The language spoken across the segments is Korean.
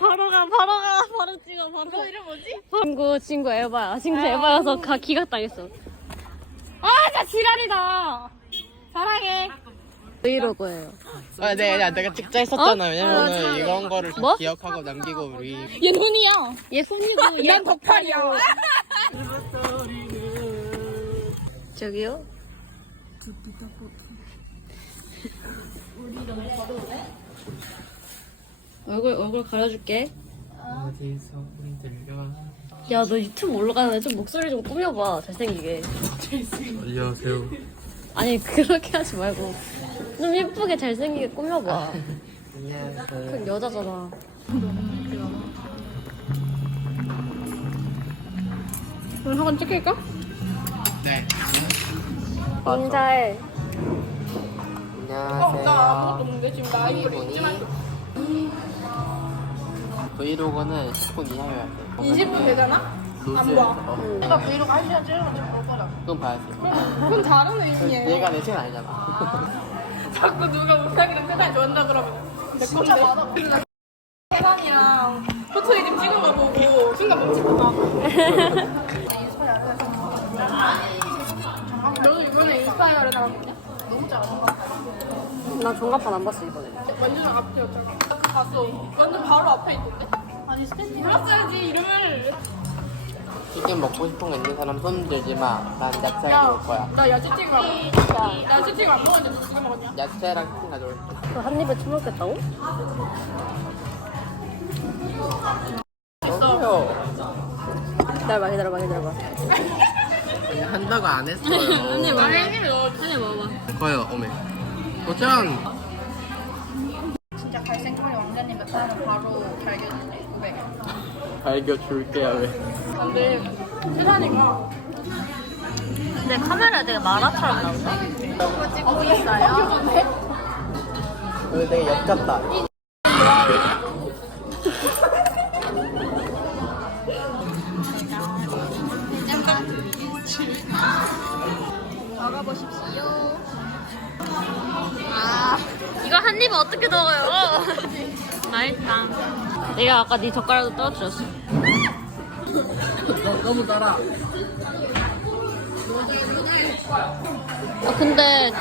바로 가, 바로 가, 바로 찍어, 바로. 너 이름 뭐지? 친구, 친구 에바야. 친구 에바여서 가 기각당했어. 아, 자 지랄이다. 사랑해. 브이로그예요. 아, 네, 네, 내가 찍자 했었잖아. 어? 왜냐면은 이런 거를 다 뭐? 기억하고 남기고 우리. 얘 눈이야. 얘 손이고 얘 덕팔이야. 저기요? 얼굴 얼굴 가려줄게. 어디서 들려? 야너 유튜브 올라가는데 좀 목소리 좀 꾸며봐 잘생기게. 안녕하세요. 아니 그렇게 하지 말고 좀 예쁘게 잘생기게 꾸며봐. 안녕하세요. 그 여자잖아. 오늘 학원 찍힐까? 네. 인사해. 안녕하세요. 없는데 지금 나이 브이로그는 10분 이하여야 돼. 20분 되잖아? 안 봐. 어, 내가 브이로그 한 시간 찍으면 지금 볼 거잖아. 그건 봐야지. 그건 다른 의미예요. 내가 내 시간 아니잖아. 자꾸 누가 물타기랑 세상이 좋아한다 그러면 내 건데. 세상이랑 포토이즘 찍은 거 보고 순간 멈추고 가. 너도 이번에 인스타이어를 나왔냐? 너무 작아. 나 종합판 안 봤어 이번에. 완전 앞이었잖아. 봤어. 완전 바로 앞에 있던데? 아니 스탠딩. 몰랐어야지 이름을. 치킨 먹고 싶은 거 있는 사람 손 들지 마. 난 야채 야, 먹을 거야. 나 야채튀김 안 먹. 야채튀김 안 먹었는데 누가 먹었냐? 야채랑 치킨 가져올게. 한 입에 처먹겠다고? 있어요. 기다려봐 기다려봐 기다려봐. 한다고 안 했어요. 아니 먹어. 너 아니 먹어봐. 거요, 어메. 도전! 진짜 갈색머리 왕자님 나타나면 바로 달겨줄래 900원. 알려줄게요, 왜. 근데 세란이가 근데 카메라에 되게 마라처럼 나온다. 찍고 있어요. 오늘 되게 역겹다. 먹어보십시오. 이거 한 입에 어떻게 넣어요? 맛있다. 내가 아까 네 젓가락도 떨어뜨렸어. 너무 달아. 아 근데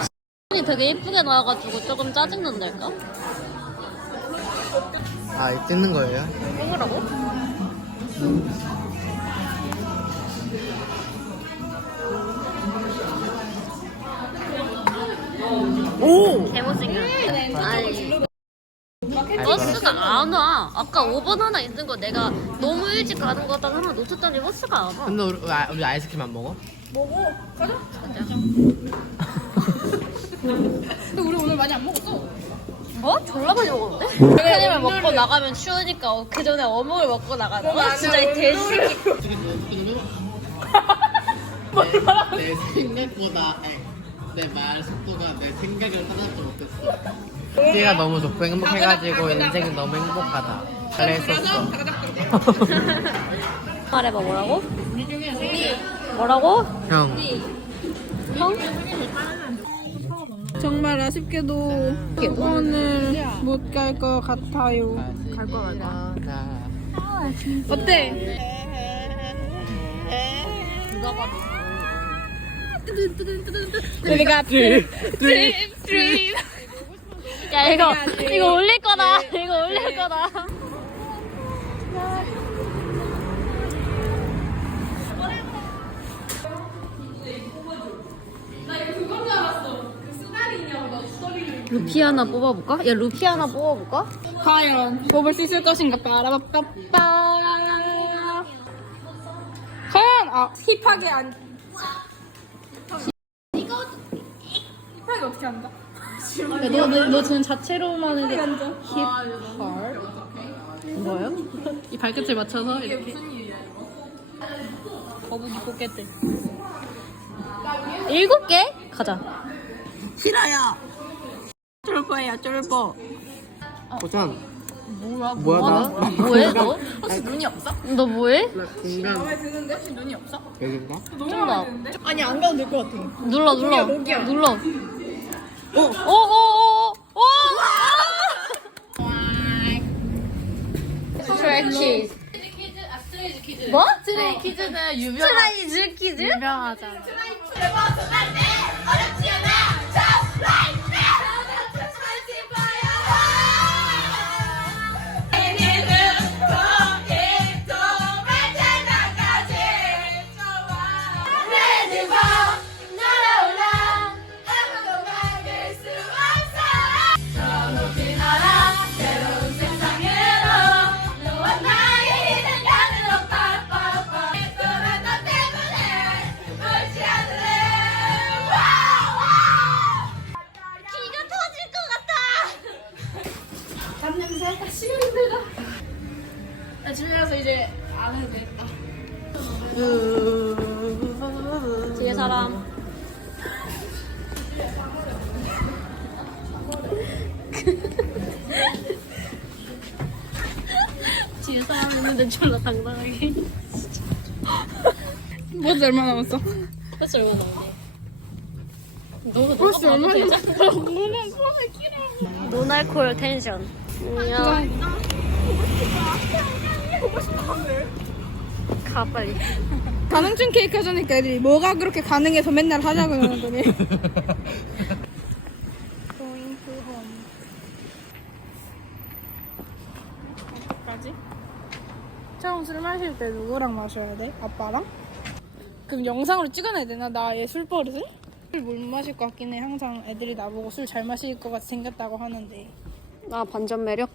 이 되게 예쁘게 나와가지고 조금 짜증난달까? 아, 이 뜯는 거예요? 먹으라고? 오! 개못생겼네. 아니. 안 와. 아까 5번 하나 있는 거 내가 너무 일찍 가는 거 같다 하나 놓쳤더니 버스가 안 와. 근데 우리, 아, 우리 아이스크림 안 먹어? 먹어. 가자. 근데 우리 오늘 많이 안 먹었어. 어? 졸라 많이 먹었는데? 크림을 먹고 나가면 추우니까 어, 그 전에 어묵을 먹고 나가는 거야? 진짜 이 돼지새끼. 내 생각보다 내 말 속도가 내 생각을 하나도 못했어. 띠가 너무 좋고 행복해가지고 인생이 너무 행복하다. 잘했었어. 말해봐 뭐라고? 뭐라고? 형. 형? 정말 아쉽게도 오늘 못 갈 것 같아요. 갈거 같아. 어때? 누가 봐도 우리가 드립 드립 야 이거 이거 올릴 거다 이거 올릴 거다 루피 하나 뽑아볼까? 야 루피 하나 뽑아볼까? 과연 뽑을 수 있을 것인가? 빠라바빠빠 과연 아 힙하게 안 힙하게 어떻게 한다? 너, 너, 너 지금 자체로만 해도 앉아. 힙할 뭐예요? 이 발끝을 맞춰서 이렇게 거북이 뽑겠대 일곱 개? 가자 싫어요. 쫄보예요, 쫄보. 도전. 뭐야? 뭐야 나? 뭐해 너? 혹시 눈이 없어? 너 뭐해? 공간 마음에 드는데 혹시 눈이 없어? 여긴가? 드는데? 아니 안 가도 될 것 같아. 눌러 눌러. 눌러 오 오 오 오 오! 트레키. 뭐? 스트레이 키즈는 유명 트라이즈 키즈? 유명하잖아. 나 집에 가서 이제 안 해도 되겠다. 뒤에 사람. 뒤에 사람 있는데 졸라 당당하게. 버스 얼마 남았어? 벌써 얼마 나오네. 너도 버스 너가 얼마 남았어? 너는 버스 길어. 노날콜 텐션. 안녕. 가 빨리. 가능증 케이크 하자니까 애들이 뭐가 그렇게 가능해서 맨날 하자고 그러는 거니? Going to home. 어떡하지? 처음 술 마실 때 누구랑 마셔야 돼? 아빠랑? 그럼 영상으로 찍어놔야 되나? 나의 술 버릇을? 술 못 마실 것 같긴 해. 항상 애들이 나보고 술 잘 마실 것 같이 생겼다고 하는데. 아 반전 매력.